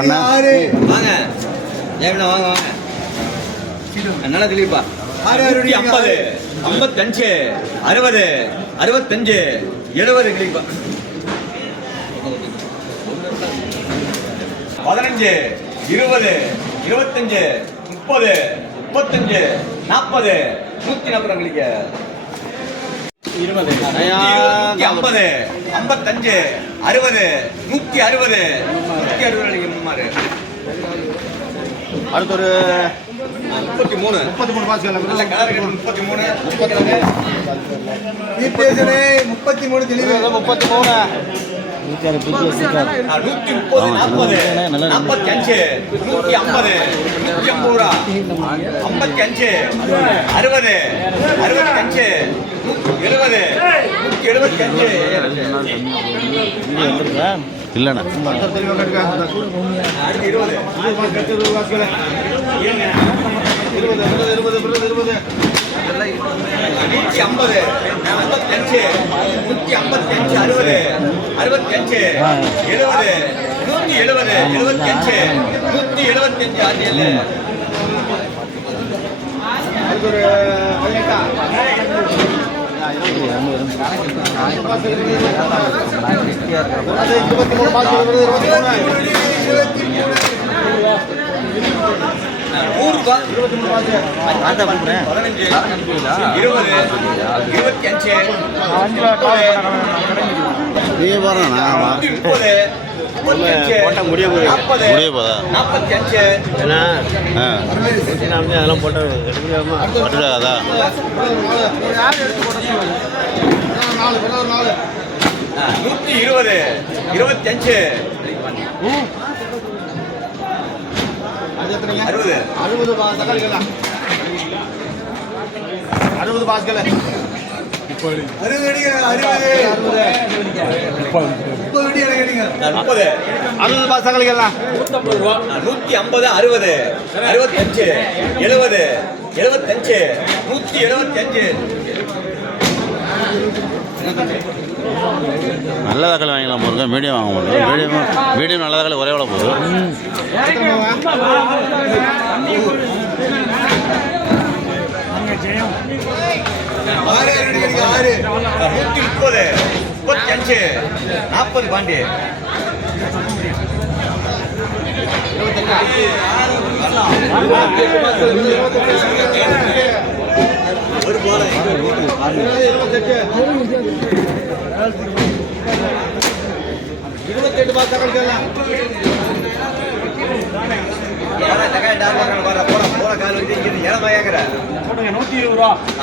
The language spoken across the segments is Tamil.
வாங்க. வாங்க வாங்க. நல்லா தெளிப்பா ஆறு ஆறு நூற்றி ஐம்பது ஐம்பத்தஞ்சு அறுபது அறுபத்தஞ்சு எழுபது கிளிப்பா. பதினஞ்சு இருபது இருபத்தஞ்சு முப்பது முப்பத்தஞ்சு நாற்பது நூத்தி நாற்பது கிளிக்க. இருபது. ஐம்பது ஐம்பத்தஞ்சு அறுபது நூத்தி அறுபது. நூத்தி அறுபது அடுத்து ஒரு முப்பத்தி மூணு. முப்பத்தி மூணு பாஸ் முப்பத்தி மூணு. ஈபிஎஸ்னே முப்பத்தி மூணு தெளிவு. முப்பத்தி மூணு. நூத்தி முப்பது நாற்பது. நாற்பத்தி அஞ்சு நூத்தி ஐம்பது நூத்தி ஐம்பது ரூபா ஐம்பத்தி அஞ்சு அறுபது அறுபத்தி அஞ்சு நூத்தி எழுபது நூத்தி எழுபத்தி அஞ்சு. இல்லைண்ணா நூத்தி ஐம்பது ஐம்பத்தி இருபத்தி மூணு பாஸ் இருபத்தி மூணு நூறு ரூபாய் இருபத்தி மூணு பாஸ் பதினஞ்சு இருபது இருபத்தி அஞ்சு நீ பாருங்கண்ணா நூத்தி முப்பது முப்பத்தஞ்சு போட்டா முடிய முடிய போதா? ஏன்னா அதெல்லாம் அதான் இருபது இருபத்தி அஞ்சு எத்தனைங்க அறுபது. தக்காளிகளா அறுபது பாஸ்கள் அறுபது முப்பது அறுபது பாஸ் தக்காளிகளா நூத்தி ஐம்பது அறுபது. அறுபத்தஞ்சு. எழுபது. எழுபத்தஞ்சு. நூத்தி எழுபத்தி அஞ்சு நல்ல தக்காளி வாங்கிக்கலாம் போதுங்க மீடியம் வாங்க முடியும் மீடியம் மீடியம் நல்ல தக்காளி ஒரே விலை போதும் ஆறு நாற்பது பாண்டி ஒரு போல பாஸ் தக்காளிகளா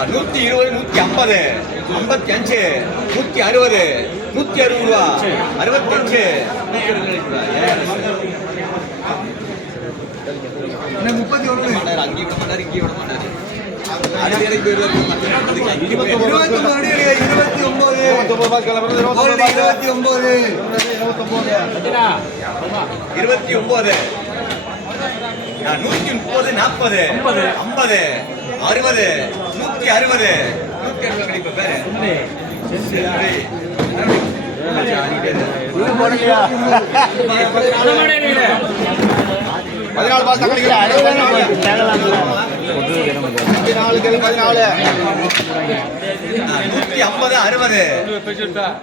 நூத்தி இருபது நூத்தி ஐம்பது ஐம்பத்தி அஞ்சு நூத்தி அறுபது நூத்தி அறுபது ரூபா அறுபத்தஞ்சு. முப்பத்தி ஒன்று விட மாட்டாரு விட மாட்டாரு அடி இருபத்தி ஒன்பது. ஒன்பது நூத்தி முப்பது நாற்பது ஐம்பது. அறுபது நூத்தி அறுபது நூத்தி அறுபது. கிடைப்ப பேரு பதினாலு பாஸ் பதினாலு பதினாலு. நூத்தி ஐம்பது அறுபது.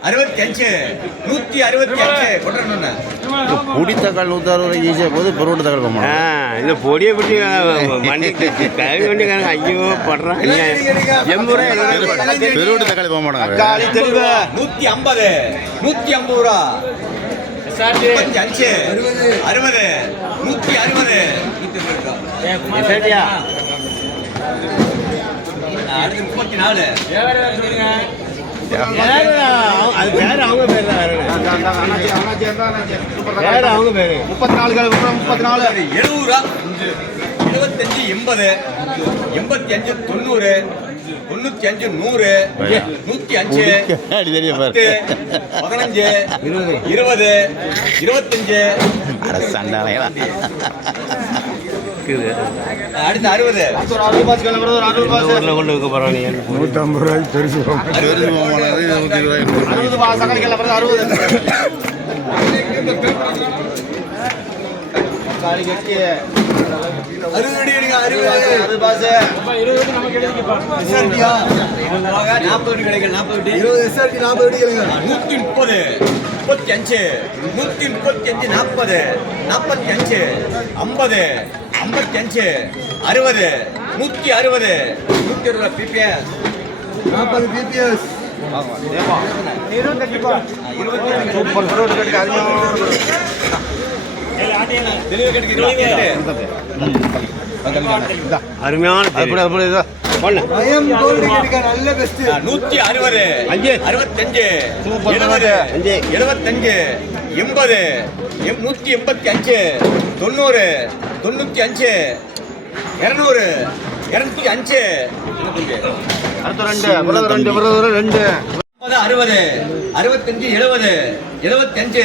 அறுபத்தி அஞ்சு நூத்தி அறுபத்தி அஞ்சு கொண்டு பொடி தக்காளி நூற்றி அறுபது ஈஸியாக போகுது பெருவட்டு தக்காளி ஆ, இந்த பொடியை பற்றி வண்டி கழுவி வண்டிக்காரங்க ஐயோ படுறான். எண்பது ரூபாய் பெருவட்டு தக்காளி போக மாட்டாங்க தக்காளி தெளிவு. நூத்தி ஐம்பது. நூத்தி ஐம்பது ரூபா. அறுபது. அறுபது. நூத்தி அறுபது. அடுத்து முப்பத்தி நாலு அது பேர் அவங்க பேர் தான் வேற. அவங்க பேர். முப்பத்தி நாலு முப்பத்தி நாலு எழுபது ரூபா எழுபத்தஞ்சு எண்பது. எண்பத்தி அஞ்சு தொண்ணூறு. தொண்ணூத்தி அஞ்சு நூறு நூத்தி அஞ்சு அடி தெரிய பாரு. பத்து பதினஞ்சு இருபது. இருபத்தஞ்சு. அட சண்டாளைகளா அடுத்து அறுபது. அடுத்து ஒரு அறுபது பாஸ் கேளு ஒரு அறுபது பாஸ் ஊரில் கொண்டு வைக்க போகிறான் நீ பெருசு இருபது அறுபது. அறுபது காலி கட்டி அறுபது அடி. அடிங்க அறுபது அறுபது பாஸ் எஸ்ஆர்டியா. நாற்பது நாற்பது இருபது எஸ்ஆர்டி நாற்பது அடி நூத்தி முப்பது முப்பத்தி அஞ்சு நூத்தி முப்பத்தி அஞ்சு நாற்பது நாற்பத்தி அஞ்சு ஐம்பது ஐம்பத்தி அஞ்சு அறுபது நூத்தி அறுபது நூத்தி அறுபது பிபிஎஸ். நாற்பது பிபிஎஸ். சூப்பர் கட்டி அருமையான பெஸ்ட் நூத்தி அறுபது அஞ்சு. அறுபத்தஞ்சு எழுபது அஞ்சு. எழுபத்தஞ்சு எண்பது நூத்தி எண்பத்தி அஞ்சு தொண்ணூறு தொண்ணூத்தி அஞ்சு இருநூறு இருநூத்தி அஞ்சு. அடுத்த ரெண்டு ரெண்டு ரெண்டு. அறுபது அறுபத்தஞ்சு எழுபது எழுபத்தஞ்சு